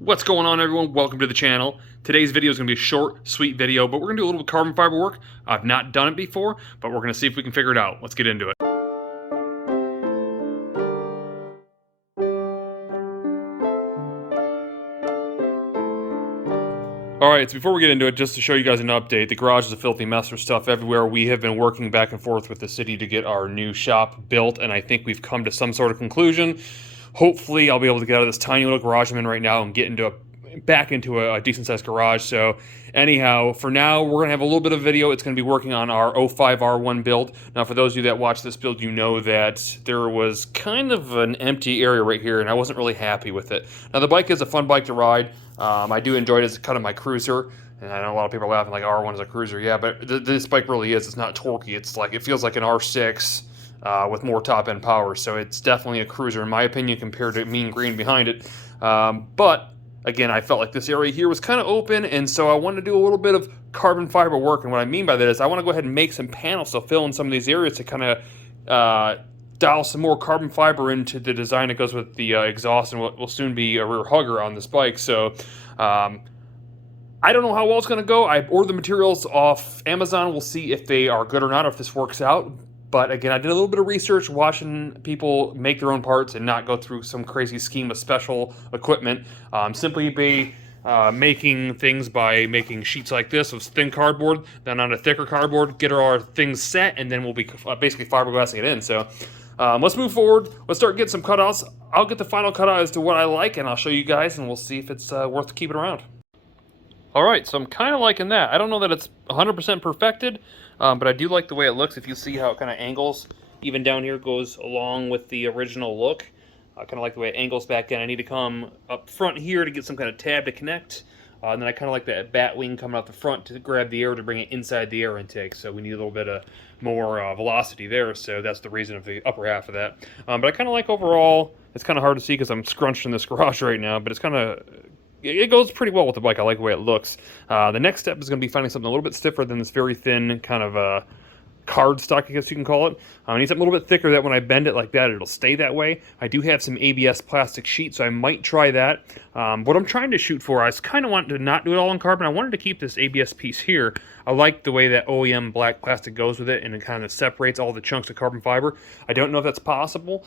What's going on, everyone? Welcome to the channel. Today's video is going to be a short, sweet video, but we're going to do a little carbon fiber work. I've not done it before, but we're going to see if we can figure it out. Let's get into it. Alright, so before we get into it, just to show you guys an update, the garage is a filthy mess with stuff everywhere. We have been working back and forth with the city to get our new shop built, and I think we've come to some sort of conclusion. Hopefully, I'll be able to get out of this tiny little garage I'm in right now and get back into a decent-sized garage. So, anyhow, for now, we're going to have a little bit of video. It's going to be working on our 05R1 build. Now, for those of you that watch this build, you know that there was kind of an empty area right here, and I wasn't really happy with it. Now, the bike is a fun bike to ride. I do enjoy it as kind of my cruiser, and I know a lot of people are laughing like R1 is a cruiser. Yeah, but this bike really is. It's not torquey. It's like, it feels like an R6 with more top-end power, so it's definitely a cruiser, in my opinion, compared to Mean Green behind it. But, again, I felt like this area here was kind of open, and so I wanted to do a little bit of carbon fiber work, and what I mean by that is I want to go ahead and make some panels to fill in some of these areas to kind of dial some more carbon fiber into the design that goes with the exhaust and what will soon be a rear hugger on this bike. So I don't know how well it's going to go. I ordered the materials off Amazon. We'll see if they are good or not, or if this works out. But again, I did a little bit of research watching people make their own parts and not go through some crazy scheme of special equipment. Simply be making things by making sheets like this with thin cardboard, then on a thicker cardboard, get our things set, and then we'll be basically fiberglassing it in. So let's move forward. Let's start getting some cutouts. I'll get the final cutout as to what I like, and I'll show you guys, and we'll see if it's worth keeping around. Alright, so I'm kind of liking that. I don't know that it's 100% perfected, but I do like the way it looks. If you see how it kind of angles, even down here goes along with the original look. I kind of like the way it angles back in. I need to come up front here to get some kind of tab to connect. And then I kind of like that bat wing coming out the front to grab the air to bring it inside the air intake. So we need a little bit of more velocity there. So that's the reason of the upper half of that. But I kind of like overall, it's kind of hard to see because I'm scrunched in this garage right now, but it's kind of, it goes pretty well with the bike. I like the way it looks. The next step is going to be finding something a little bit stiffer than this very thin kind of cardstock, I guess you can call it. I need something a little bit thicker that when I bend it like that, it'll stay that way. I do have some ABS plastic sheet, so I might try that. What I'm trying to shoot for, I kind of wanted to not do it all in carbon. I wanted to keep this ABS piece here. I like the way that OEM black plastic goes with it, and it kind of separates all the chunks of carbon fiber. I don't know if that's possible.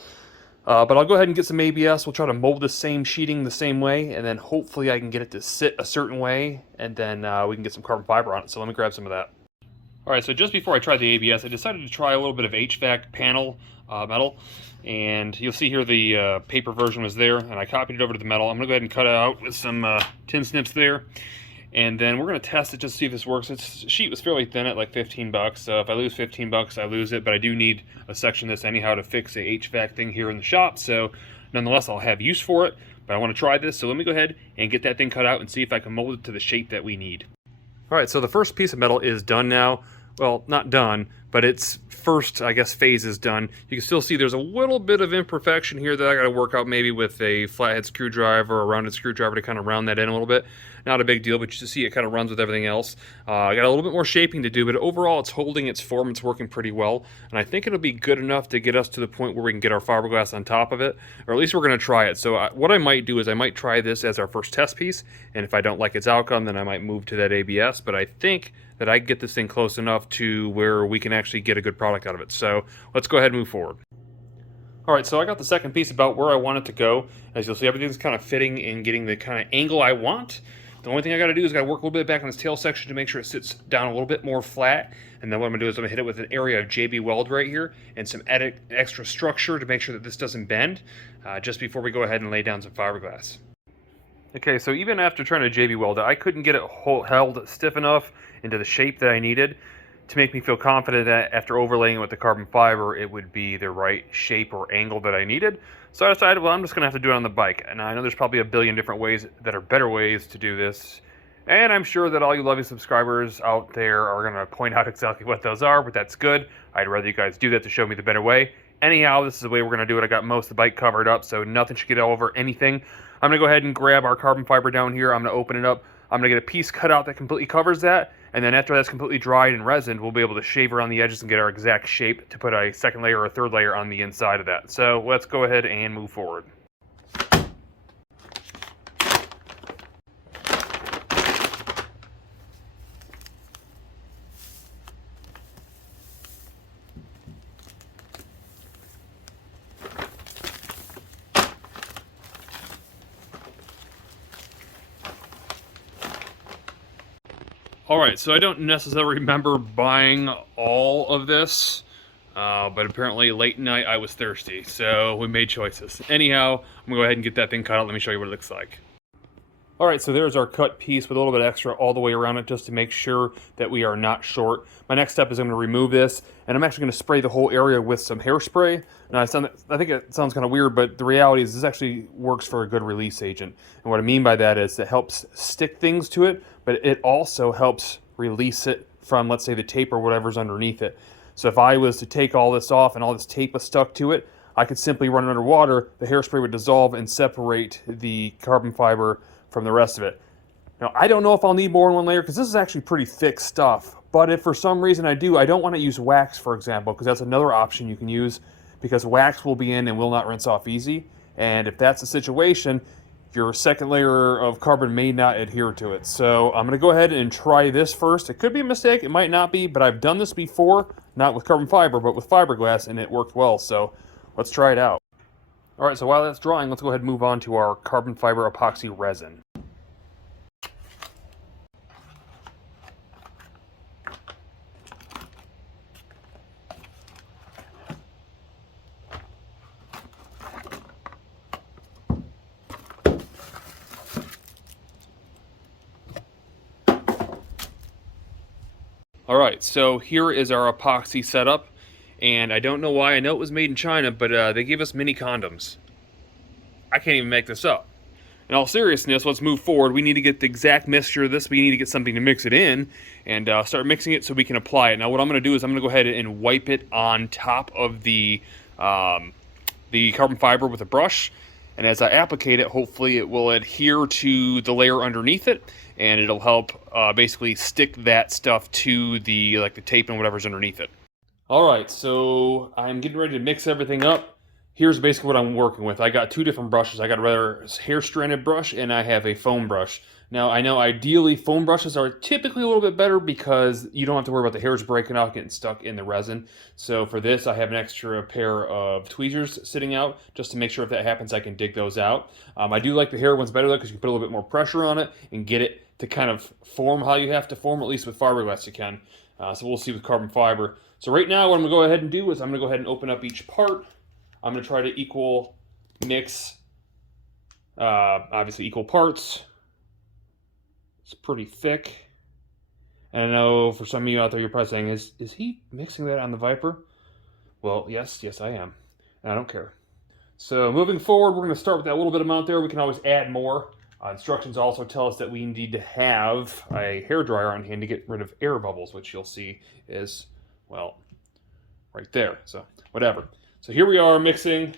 But I'll go ahead and get some ABS. We'll try to mold the same sheeting the same way, and then hopefully I can get it to sit a certain way, and then we can get some carbon fiber on it. So let me grab some of that. Alright, so just before I tried the ABS, I decided to try a little bit of HVAC panel metal, and you'll see here the paper version was there, and I copied it over to the metal. I'm going to go ahead and cut it out with some tin snips there, and then we're going to test it just to see if this works. This sheet was fairly thin at like 15 bucks, so if I lose 15 bucks, I lose it, but I do need a section of this anyhow to fix a HVAC thing here in the shop, so nonetheless, I'll have use for it, but I want to try this, so let me go ahead and get that thing cut out and see if I can mold it to the shape that we need. Alright, so the first piece of metal is done now. Well, not done, but its first, I guess, phase is done. You can still see there's a little bit of imperfection here that I got to work out maybe with a flathead screwdriver or a rounded screwdriver to kind of round that in a little bit. Not a big deal, but you see it kind of runs with everything else. I got a little bit more shaping to do, but overall it's holding its form. It's working pretty well, and I think it'll be good enough to get us to the point where we can get our fiberglass on top of it, or at least we're going to try it. So what I might do is I might try this as our first test piece, and if I don't like its outcome, then I might move to that ABS, but I think that I can get this thing close enough to where we can actually get a good product out of it. So let's go ahead and move forward. Alright, so I got the second piece about where I want it to go. As you'll see, everything's kind of fitting and getting the kind of angle I want. The only thing I got to do is I got to work a little bit back on this tail section to make sure it sits down a little bit more flat. And then what I'm going to do is I'm going to hit it with an area of JB Weld right here and some extra structure to make sure that this doesn't bend just before we go ahead and lay down some fiberglass. Okay, so even after trying to JB Weld it, I couldn't get it held stiff enough into the shape that I needed to make me feel confident that after overlaying it with the carbon fiber, it would be the right shape or angle that I needed. So I decided, well, I'm just going to have to do it on the bike. And I know there's probably a billion different ways that are better ways to do this. And I'm sure that all you lovely subscribers out there are going to point out exactly what those are, but that's good. I'd rather you guys do that to show me the better way. Anyhow, this is the way we're going to do it. I got most of the bike covered up, so nothing should get over anything. I'm going to go ahead and grab our carbon fiber down here. I'm going to open it up. I'm going to get a piece cut out that completely covers that. And then after that's completely dried and resined, we'll be able to shave around the edges and get our exact shape to put a second layer or a third layer on the inside of that. So let's go ahead and move forward. All right, so I don't necessarily remember buying all of this, but apparently late night I was thirsty, so we made choices. Anyhow, I'm gonna go ahead and get that thing cut out. Let me show you what it looks like. All right, so there's our cut piece with a little bit extra all the way around it just to make sure that we are not short. My next step is I'm going to remove this, and I'm actually going to spray the whole area with some hairspray. Now, I think it sounds kind of weird, but the reality is this actually works for a good release agent. And what I mean by that is it helps stick things to it, but it also helps release it from, let's say, the tape or whatever's underneath it. So if I was to take all this off and all this tape was stuck to it, I could simply run it underwater, the hairspray would dissolve and separate the carbon fiber from the rest of it. Now, I don't know if I'll need more than one layer because this is actually pretty thick stuff, but if for some reason I do, I don't want to use wax, for example, because that's another option you can use, because wax will be in and will not rinse off easy, and if that's the situation, your second layer of carbon may not adhere to it. So I'm going to go ahead and try this first. It could be a mistake, it might not be, but I've done this before, not with carbon fiber, but with fiberglass, and it worked well, so let's try it out. All right, so while that's drying, let's go ahead and move on to our carbon fiber epoxy resin. All right, so here is our epoxy setup, and I don't know why. I know it was made in China, but they gave us mini condoms. I can't even make this up. In all seriousness, let's move forward. We need to get the exact mixture of this. We need to get something to mix it in and start mixing it so we can apply it. Now, what I'm going to do is I'm going to go ahead and wipe it on top of the carbon fiber with a brush. And as I applicate it, hopefully it will adhere to the layer underneath it, and it'll help basically stick that stuff to the tape and whatever's underneath it. All right, so I'm getting ready to mix everything up. Here's basically what I'm working with. I got two different brushes. I got a rather hair-stranded brush, and I have a foam brush. Now, I know ideally foam brushes are typically a little bit better because you don't have to worry about the hairs breaking out, getting stuck in the resin. So for this, I have an extra pair of tweezers sitting out just to make sure if that happens, I can dig those out. I do like the hair ones better though because you can put a little bit more pressure on it and get it to kind of form how you have to form, at least with fiberglass you can. So we'll see with carbon fiber. So right now, what I'm going to go ahead and do is I'm going to go ahead and open up each part. I'm going to try to equal mix, obviously equal parts. It's pretty thick. And I know for some of you out there, you're probably saying, is he mixing that on the Viper? Well, yes, I am. And I don't care. So moving forward, we're going to start with that little bit amount there. We can always add more. Instructions also tell us that we need to have a hairdryer on hand to get rid of air bubbles, which you'll see is, well, right there. So whatever. So here we are mixing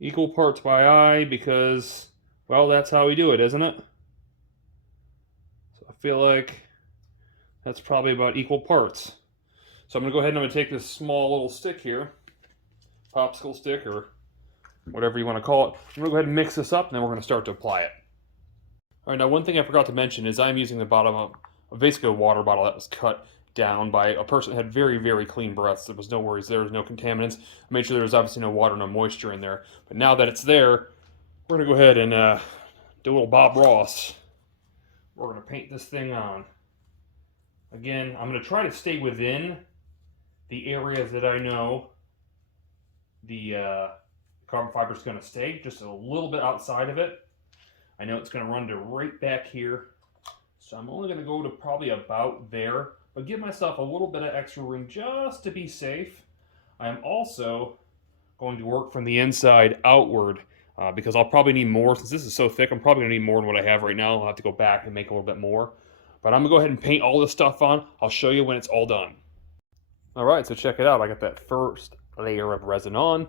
equal parts by eye because, well, that's how we do it, isn't it? So I feel like that's probably about equal parts. So I'm going to go ahead and I'm going to take this small little stick here, popsicle stick or whatever you want to call it. I'm going to go ahead and mix this up, and then we're going to start to apply it. All right, now one thing I forgot to mention is I'm using the bottom of basically a water bottle that was cut down by a person that had very, very clean breaths. There was no worries there, was no contaminants. I made sure there was obviously no water, no moisture in there. But now that it's there, we're going to go ahead and do a little Bob Ross. We're going to paint this thing on. Again, I'm going to try to stay within the areas that I know the carbon fiber is going to stay, just a little bit outside of it. I know it's going to run to right back here. So I'm only going to go to probably about there, but give myself a little bit of extra room just to be safe. I'm also going to work from the inside outward because I'll probably need more. Since this is so thick, I'm probably going to need more than what I have right now. I'll have to go back and make a little bit more. But I'm going to go ahead and paint all this stuff on. I'll show you when it's all done. All right, so check it out. I got that first layer of resin on.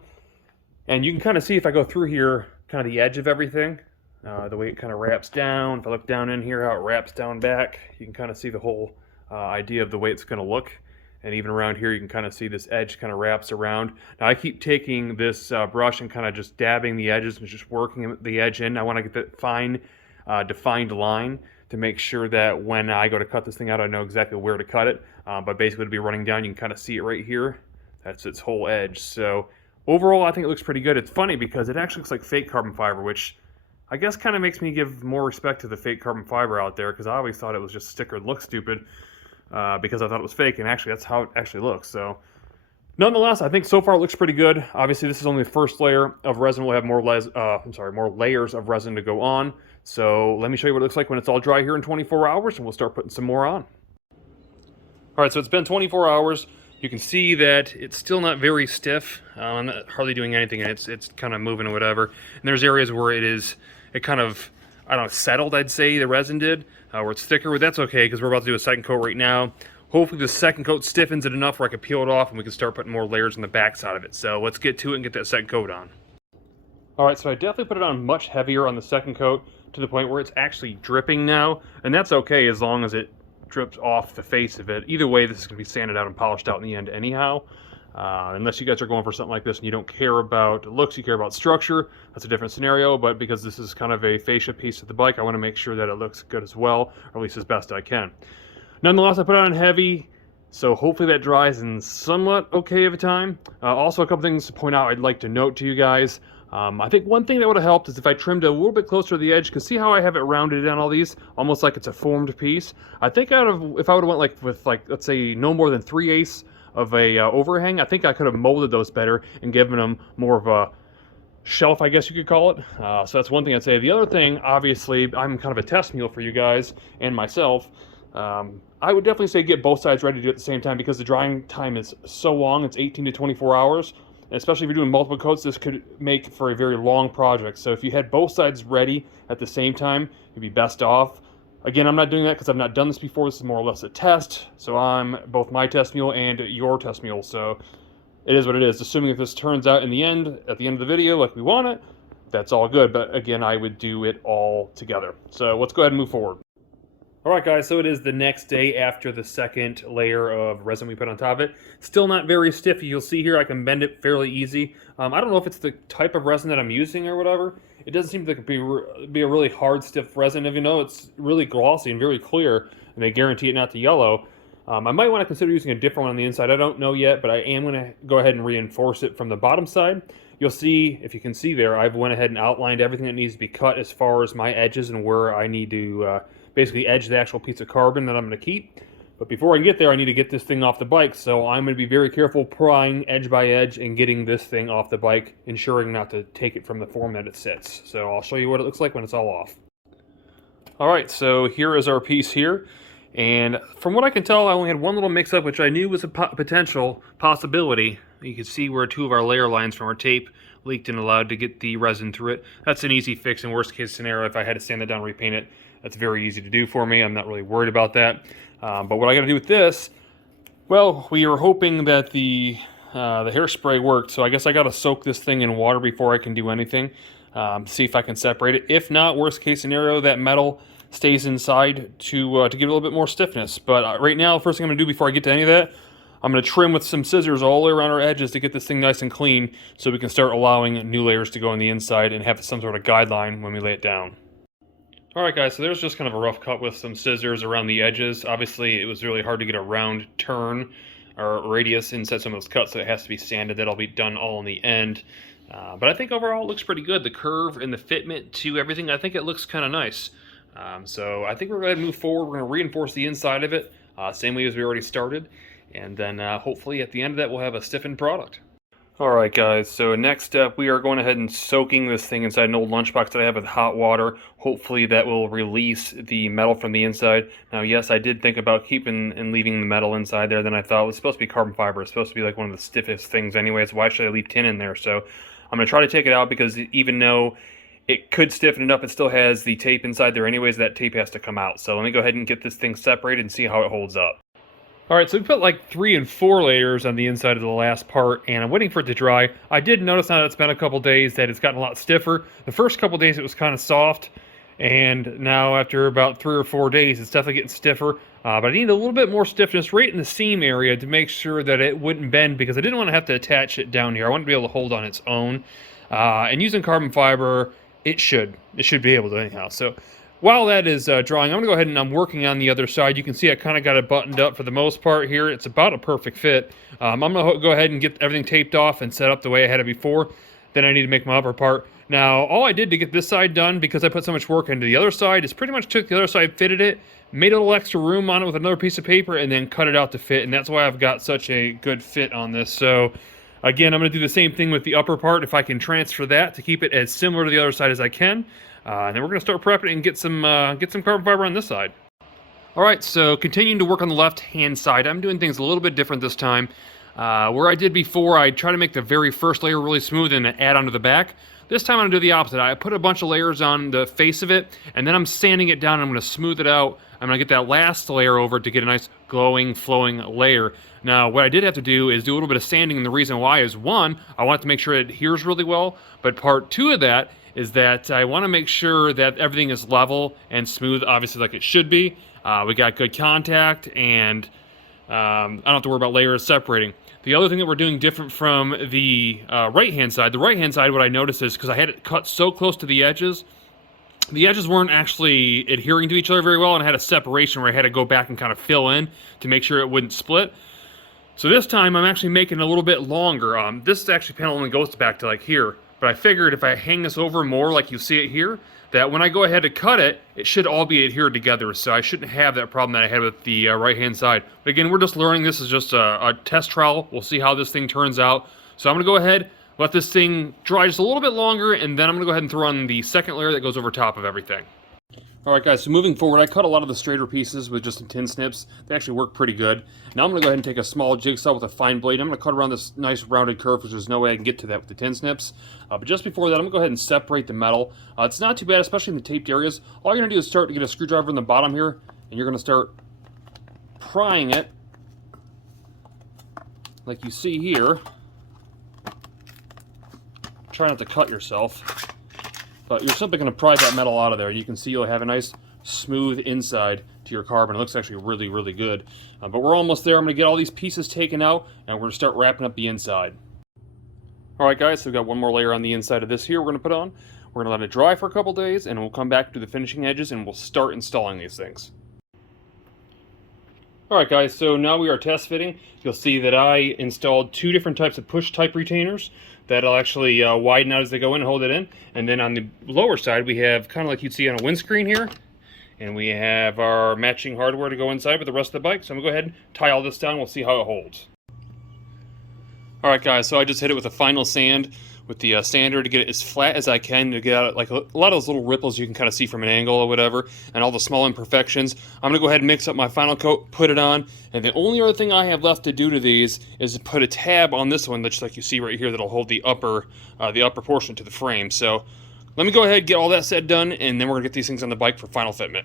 And you can kind of see if I go through here, kind of the edge of everything. The way it kind of wraps down. If I look down in here, how it wraps down back, you can kind of see the whole idea of the way it's going to look. And even around here, you can kind of see this edge kind of wraps around. Now, I keep taking this brush and kind of just dabbing the edges and just working the edge in. I want to get that fine, defined line to make sure that when I go to cut this thing out, I know exactly where to cut it. But basically, to be running down, you can kind of see it right here. That's its whole edge. So overall, I think it looks pretty good. It's funny because it actually looks like fake carbon fiber, which I guess kind of makes me give more respect to the fake carbon fiber out there, because I always thought it was just a sticker that looked stupid because I thought it was fake, and actually that's how it actually looks. So nonetheless, I think so far it looks pretty good. Obviously, this is only the first layer of resin. We'll have more layers of resin to go on. So let me show you what it looks like when it's all dry here in 24 hours, and we'll start putting some more on. All right, so it's been 24 hours. You can see that it's still not very stiff. I'm not hardly doing anything, and it's kind of moving or whatever. And there's areas where it kind of, I don't know, settled, I'd say, the resin did, where it's thicker, but that's okay, because we're about to do a second coat right now. Hopefully the second coat stiffens it enough where I can peel it off and we can start putting more layers on the back side of it. So let's get to it and get that second coat on. All right, so I definitely put it on much heavier on the second coat to the point where it's actually dripping now, and that's okay as long as it drips off the face of it. Either way, this is going to be sanded out and polished out in the end anyhow. Unless you guys are going for something like this and you don't care about looks, you care about structure, that's a different scenario. But because this is kind of a fascia piece of the bike, I want to make sure that it looks good as well, or at least as best I can. Nonetheless, I put it on heavy, so hopefully that dries in somewhat okay of a time. Also, a couple things to point out I'd like to note to you guys. I think one thing that would have helped is if I trimmed a little bit closer to the edge, because see how I have it rounded in all these, almost like it's a formed piece. I think if I would have went with let's say no more than 3/8 of a overhang, I think I could have molded those better and given them more of a shelf, I guess you could call it. So that's one thing I'd say. The other thing, obviously, I'm kind of a test mule for you guys and myself. I would definitely say get both sides ready to do it at the same time, because the drying time is so long. It's 18 to 24 hours. And especially if you're doing multiple coats, this could make for a very long project. So if you had both sides ready at the same time, you'd be best off. Again, I'm not doing that because I've not done this before. This is more or less a test. So I'm both my test mule and your test mule. So it is what it is. Assuming if this turns out in the end, at the end of the video, like we want it, that's all good. But again, I would do it all together. So let's go ahead and move forward. All right, guys, so it is the next day after the second layer of resin we put on top of it. Still not very stiff. You'll see here I can bend it fairly easy. I don't know if it's the type of resin that I'm using or whatever. It doesn't seem to be a really hard, stiff resin. If you know, it's really glossy and very clear, and they guarantee it not to yellow. I might want to consider using a different one on the inside. I don't know yet, but I am going to go ahead and reinforce it from the bottom side. You'll see, if you can see there, I've went ahead and outlined everything that needs to be cut as far as my edges and where I need to basically edge the actual piece of carbon that I'm going to keep. But before I can get there, I need to get this thing off the bike, so I'm going to be very careful prying edge by edge and getting this thing off the bike, ensuring not to take it from the form that it sits. So I'll show you what it looks like when it's all off. Alright, so here is our piece here, and from what I can tell, I only had one little mix-up, which I knew was a potential possibility. You can see where two of our layer lines from our tape leaked and allowed to get the resin through it. That's an easy fix in worst case scenario. If I had to sand that down and repaint it, that's very easy to do for me. I'm not really worried about that. But what I got to do with this, well, we were hoping that the hairspray worked, so I guess I got to soak this thing in water before I can do anything. See if I can separate it. If not, worst case scenario, that metal stays inside to give it a little bit more stiffness. But right now, the first thing I'm going to do before I get to any of that, I'm going to trim with some scissors all the way around our edges to get this thing nice and clean, so we can start allowing new layers to go on the inside and have some sort of guideline when we lay it down. Alright guys, so there's just kind of a rough cut with some scissors around the edges. Obviously it was really hard to get a round turn or radius inside some of those cuts, so it has to be sanded. That'll be done all in the end. But I think overall it looks pretty good. The curve and the fitment to everything, I think it looks kind of nice. So I think we're going to move forward. We're going to reinforce the inside of it, same way as we already started. And then hopefully at the end of that we'll have a stiffened product. Alright guys, so next step, we are going ahead and soaking this thing inside an old lunchbox that I have with hot water. Hopefully that will release the metal from the inside. Now yes, I did think about keeping and leaving the metal inside there. Then I thought it was supposed to be carbon fiber. It's supposed to be like one of the stiffest things anyways. Why should I leave tin in there? So I'm going to try to take it out, because even though it could stiffen it up, it still has the tape inside there anyways. That tape has to come out. So let me go ahead and get this thing separated and see how it holds up. Alright, so we put like 3 and 4 layers on the inside of the last part, and I'm waiting for it to dry. I did notice now that it's been a couple days that it's gotten a lot stiffer. The first couple days it was kind of soft, and now after about 3 or 4 days it's definitely getting stiffer. But I need a little bit more stiffness right in the seam area to make sure that it wouldn't bend, because I didn't want to have to attach it down here. I wanted to be able to hold on its own. And using carbon fiber, it should be able to anyhow. So while that is drying, I'm going to go ahead and I'm working on the other side. You can see I kind of got it buttoned up for the most part here. It's about a perfect fit. I'm going to go ahead and get everything taped off and set up the way I had it before. Then I need to make my upper part. Now, all I did to get this side done, because I put so much work into the other side, is pretty much took the other side, fitted it, made a little extra room on it with another piece of paper, and then cut it out to fit, and that's why I've got such a good fit on this. So, again, I'm going to do the same thing with the upper part, if I can transfer that to keep it as similar to the other side as I can. And then we're going to start prepping and get some carbon fiber on this side. All right, so continuing to work on the left-hand side, I'm doing things a little bit different this time. Where I did before, I try to make the very first layer really smooth and then add onto the back. This time I'm going to do the opposite. I put a bunch of layers on the face of it, and then I'm sanding it down, and I'm going to smooth it out. I'm going to get that last layer over to get a nice glowing, flowing layer. Now, what I did have to do is do a little bit of sanding, and the reason why is, one, I want to make sure it adheres really well, but part two of that is that I want to make sure that everything is level and smooth, obviously like it should be. We got good contact, and I don't have to worry about layers separating. The other thing that we're doing different from the right-hand side, what I noticed is, because I had it cut so close to the edges weren't actually adhering to each other very well, and I had a separation where I had to go back and kind of fill in to make sure it wouldn't split. So this time I'm actually making it a little bit longer. This actually panel only goes back to like here, but I figured if I hang this over more like you see it here, that when I go ahead to cut it, it should all be adhered together, so I shouldn't have that problem that I had with the right-hand side. But again, we're just learning. This is just a test trial. We'll see how this thing turns out. So I'm going to go ahead, let this thing dry just a little bit longer, and then I'm going to go ahead and throw on the second layer that goes over top of everything. Alright guys, so moving forward, I cut a lot of the straighter pieces with just some tin snips. They actually work pretty good. Now I'm going to go ahead and take a small jigsaw with a fine blade. I'm going to cut around this nice rounded curve, because there's no way I can get to that with the tin snips. But just before that, I'm going to go ahead and separate the metal. It's not too bad, especially in the taped areas. All you're going to do is start to get a screwdriver in the bottom here, and you're going to start prying it, like you see here. Try not to cut yourself. But you're simply going to pry that metal out of there. You can see you'll have a nice smooth inside to your carbon. It looks actually really, really good. But we're almost there. I'm going to get all these pieces taken out, and we're going to start wrapping up the inside. Alright guys, so we've got one more layer on the inside of this here we're going to put on. We're going to let it dry for a couple days, and we'll come back to the finishing edges, and we'll start installing these things. Alright guys, so now we are test fitting. You'll see that I installed two different types of push type retainers that'll actually widen out as they go in and hold it in. And then on the lower side, we have kind of like you'd see on a windscreen here. And we have our matching hardware to go inside with the rest of the bike. So I'm going to go ahead and tie all this down. We'll see how it holds. Alright guys, so I just hit it with a final sand with the sander to get it as flat as I can, to get out like a lot of those little ripples you can kind of see from an angle or whatever, and all the small imperfections. I'm going to go ahead and mix up my final coat, put it on, and the only other thing I have left to do to these is to put a tab on this one, just like you see right here, that'll hold the upper portion to the frame. So let me go ahead and get all that set done, and then we're going to get these things on the bike for final fitment.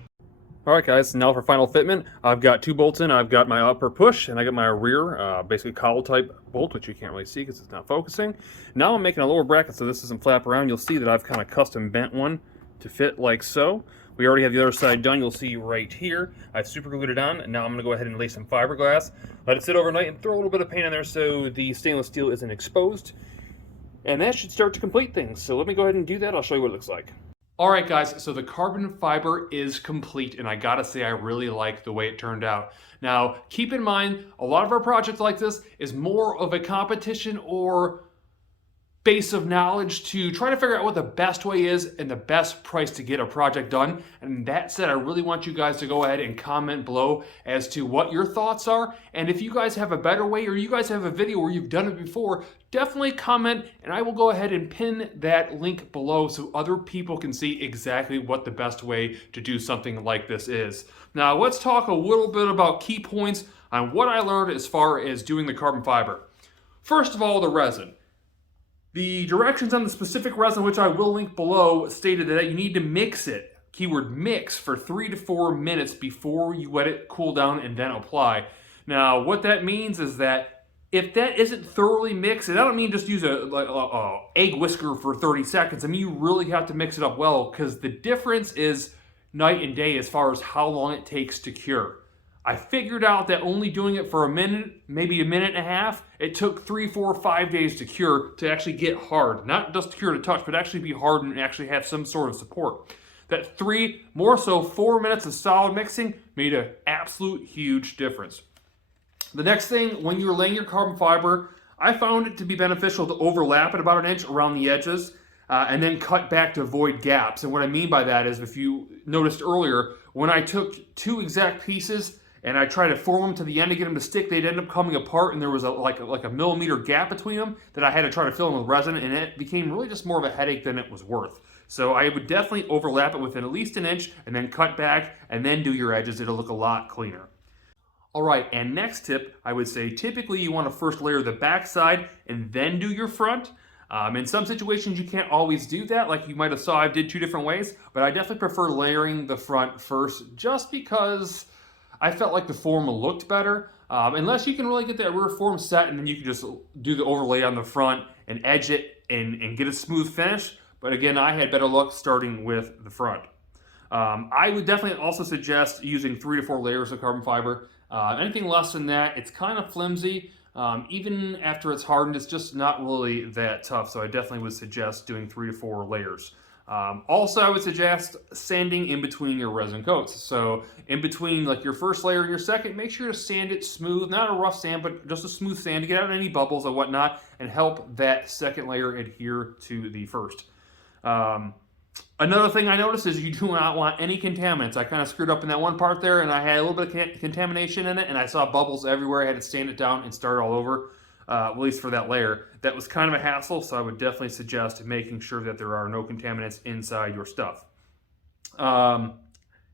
Alright guys, now for final fitment, I've got two bolts in. I've got my upper push, and I got my rear, basically cowl type bolt, which you can't really see because it's not focusing. Now I'm making a lower bracket so this doesn't flap around. You'll see that I've kind of custom bent one to fit like so. We already have the other side done. You'll see right here. I've super glued it on, and now I'm going to go ahead and lay some fiberglass, let it sit overnight, and throw a little bit of paint in there so the stainless steel isn't exposed. And that should start to complete things. So let me go ahead and do that. I'll show you what it looks like. Alright guys, so the carbon fiber is complete, and I gotta say I really like the way it turned out. Now, keep in mind, a lot of our projects like this is more of a competition or base of knowledge to try to figure out what the best way is and the best price to get a project done. And that said, I really want you guys to go ahead and comment below as to what your thoughts are. And if you guys have a better way, or you guys have a video where you've done it before, definitely comment, and I will go ahead and pin that link below so other people can see exactly what the best way to do something like this is. Now let's talk a little bit about key points on what I learned as far as doing the carbon fiber. First of all, the resin. The directions on the specific resin, which I will link below, stated that you need to mix it, keyword mix, for 3 to 4 minutes before you let it cool down and then apply. Now, what that means is that if that isn't thoroughly mixed, and I don't mean just use a egg whisker for 30 seconds, I mean you really have to mix it up well, because the difference is night and day as far as how long it takes to cure. I figured out that only doing it for a minute, maybe a minute and a half, it took 3, 4, 5 days to cure, to actually get hard. Not just to cure to touch, but actually be hard and actually have some sort of support. That 3, more so 4 minutes of solid mixing made an absolute huge difference. The next thing, when you're laying your carbon fiber, I found it to be beneficial to overlap it about an inch around the edges and then cut back to avoid gaps. And what I mean by that is, if you noticed earlier, when I took two exact pieces and I tried to form them to the end to get them to stick, they'd end up coming apart, and there was like a millimeter gap between them that I had to try to fill in with resin, and it became really just more of a headache than it was worth. So I would definitely overlap it within at least an inch and then cut back and then do your edges. It'll look a lot cleaner. All right, and next tip, I would say typically you want to first layer the back side and then do your front. In some situations you can't always do that, like you might have saw I did two different ways, but I definitely prefer layering the front first just because I felt like the form looked better. Unless you can really get that rear form set, and then you can just do the overlay on the front and edge it and get a smooth finish. But again, I had better luck starting with the front. I would definitely also suggest using 3 to 4 layers of carbon fiber. Anything less than that, it's kind of flimsy. Even after it's hardened, it's just not really that tough. So I definitely would suggest doing 3 to 4 layers. Also, I would suggest sanding in between your resin coats. So in between like your first layer and your second, make sure to sand it smooth, not a rough sand, but just a smooth sand to get out any bubbles or whatnot and help that second layer adhere to the first. Another thing I noticed is you do not want any contaminants. I kind of screwed up in that one part there, and I had a little bit of contamination in it, and I saw bubbles everywhere. I had to sand it down and start all over, at least for that layer. That was kind of a hassle, so I would definitely suggest making sure that there are no contaminants inside your stuff.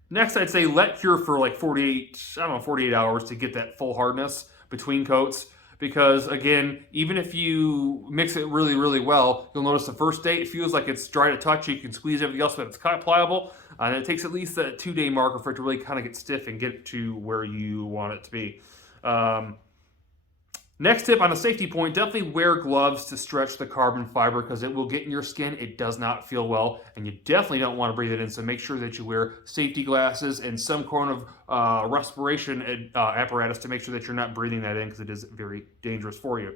Next, I'd say let cure for like 48 hours to get that full hardness between coats. Because again, even if you mix it really, really well, you'll notice the first day it feels like it's dry to touch. You can squeeze everything else, but it's kind of pliable. And it takes at least a 2-day marker for it to really kind of get stiff and get to where you want it to be. Next tip on a safety point, definitely wear gloves to stretch the carbon fiber because it will get in your skin. It does not feel well, and you definitely don't want to breathe it in, so make sure that you wear safety glasses and some kind of respiration apparatus to make sure that you're not breathing that in because it is very dangerous for you.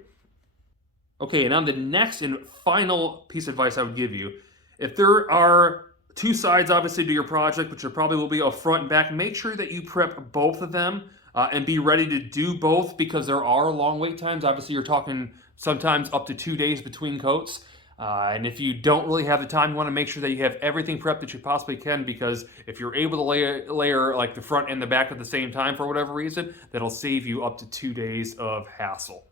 Okay, and on the next and final piece of advice I would give you, if there are two sides obviously to your project, which there probably will be a front and back, make sure that you prep both of them. And be ready to do both because there are long wait times. Obviously, you're talking sometimes up to 2 days between coats. And if you don't really have the time, you want to make sure that you have everything prepped that you possibly can, because if you're able to layer like the front and the back at the same time for whatever reason, that'll save you up to 2 days of hassle.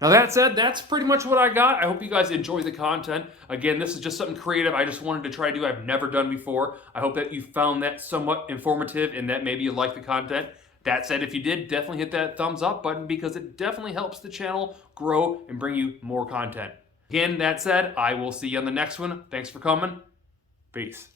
Now that said, that's pretty much what I got. I hope you guys enjoy the content. Again, this is just something creative I just wanted to try to do I've never done before. I hope that you found that somewhat informative and that maybe you like the content. That said, if you did, definitely hit that thumbs up button because it definitely helps the channel grow and bring you more content. Again, that said, I will see you on the next one. Thanks for coming. Peace.